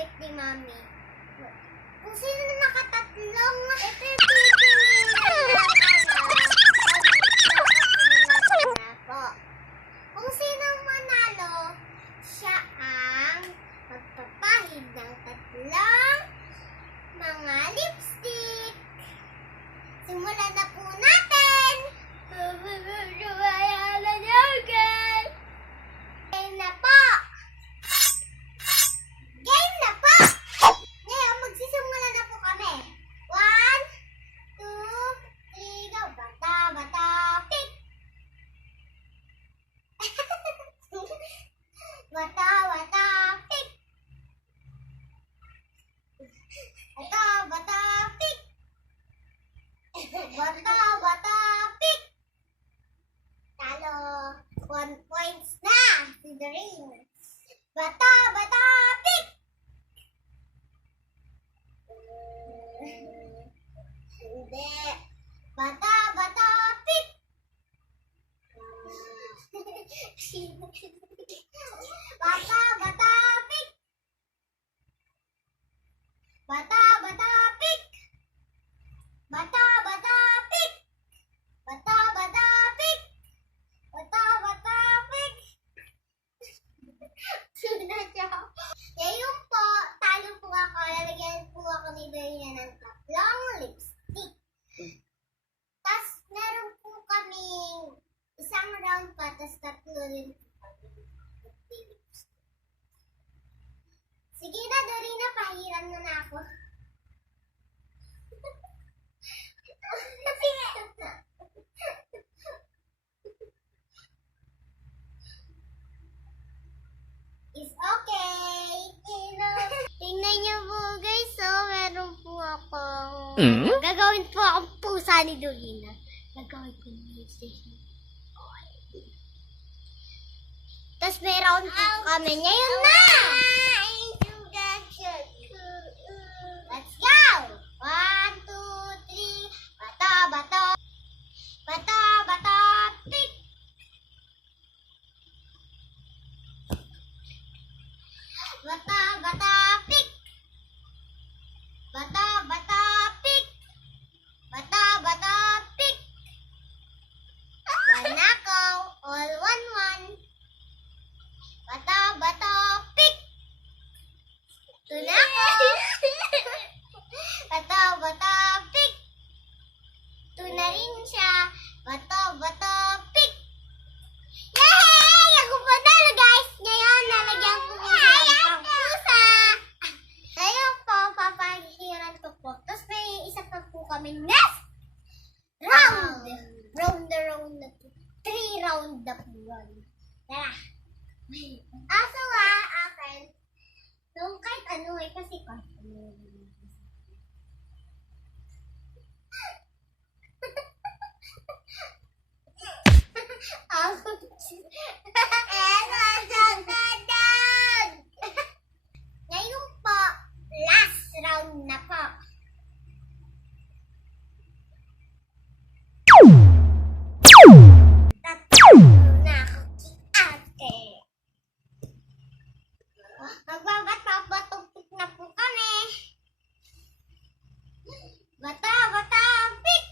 gamit ni Mami. Kung sino na nakatatlong po. Kung sino manalo, siya ang magpapahid ng tatlong mga lipstick. Simulan na po natin! Game na po! Game na po! Ngayon, magsisimula na po kami. 1, 2, 3, go! Bata, bata, pick! Bata, bata, pick! Bata, bata, pick! Bata, bata, pick! Talo! 1 points na! Si Doreen! Bata, bata, pick! Hindi! Bata, bata, pick! Bata, bata, pick! Bata, bata, pick! Bata, bata, pick! Bata, bata, pick! Bata, bata, pick! Ngayon po, talo po ako. Lalagyan po ako ni Doreen ng tatlong lipstick. Tapos, meron po kaming isang round pa, tapos tatlo rin po kami. Sige na, Doreen, pahiran mo na ako. Sige. Is okay. Tingnan niyo po guys, so meron po akong gagawin po akong pusa ni Doreen. Gagawin ko ni Doreen. Tapos may round po kami ngayon na! Let's go! 1, 2, 3. Bata, bata. Bata, bata, pick! Bata, bata, pick! Bata, bata, pick! Bata, bata, pick! One nakaw, all 1-1. Bata, bata, pick! Two nakaw. Bata, bata, pick! Two na rin siya. Bata, bata, pick! Yay! Ako pa talo guys! Ngayon, nalagyan ko ng pusa. Ngayon po, papahiran ko po. Tapos may isa pa po kami next round. Round na po. 3 round na po. Tara. Aso nga, akin. Nung kahit ano kasi ngayon po, last round na po. Na ako si ate. Magbabatok na po kami. Bata, bata, pick!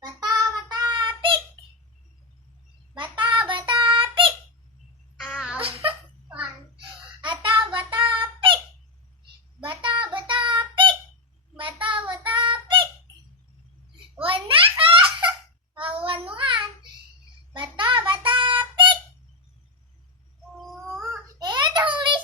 Bata, bata, pick! Bata, bata, pick! Ow! Bata, bata, pick! Bata, bata, pick! Bata, bata, pick! One na ka! 1-1. Bata, bata, pick! Nahuli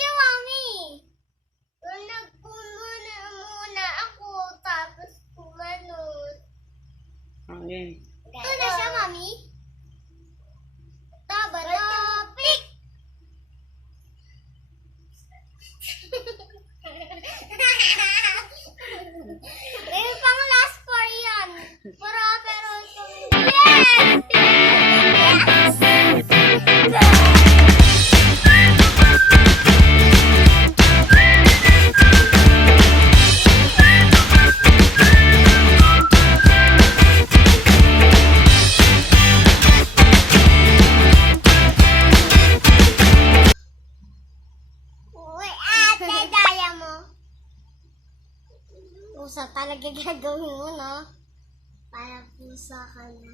talaga gagawin mo, no? Para puso ka na.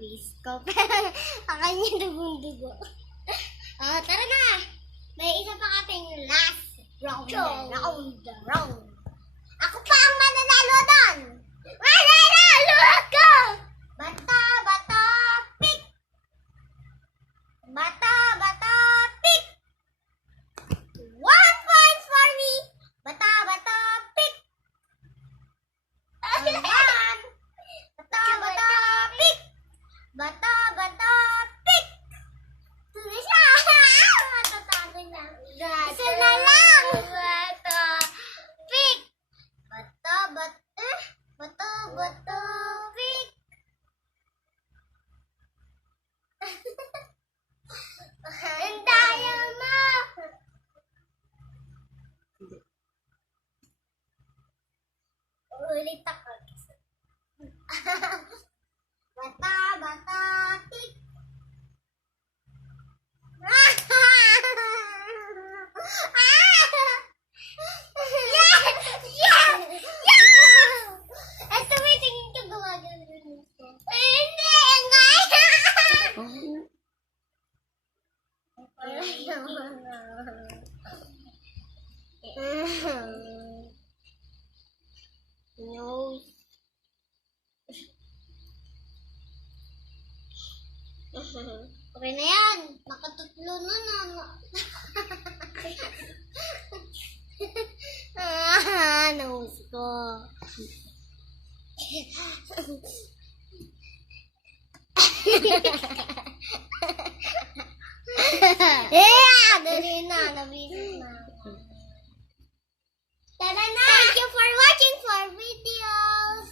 Bisko. Akala niya dugong-dugo. Tara na! May isa pa kating last round. Ako pa ang mananalo doon! Mananalo ako! Bata, bata, pick! Bata, bata, pick! 1 point for me! Bata, bata, pick! Ayan! Bata, bata, pick! Bata, bata, pick! Tuloy siya! Matatago na. Isa na lang! Bata, pick! Bata, bata, bata, bata, pick! Ang daya mo! Ulit ako. Bata, bata, pick! Ito may tingin ka gumagano. Hindi! No. Okay na yan. Nakatutlo na na. Nose ko. Dali na. Nabisi na. Tara na. Thank you for watching for videos.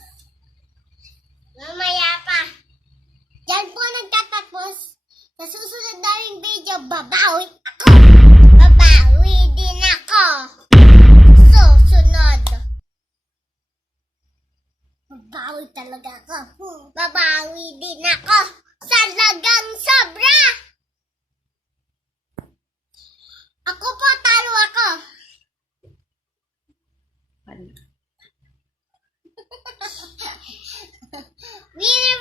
Mamaya pa. Diyan po nagtatapos. Sa susunod naming video, babawi ako. Babawi din ako. Susunod. Babawi talaga ako. Babawi din ako. Salagang sobra. Ako po, talo ako. Winner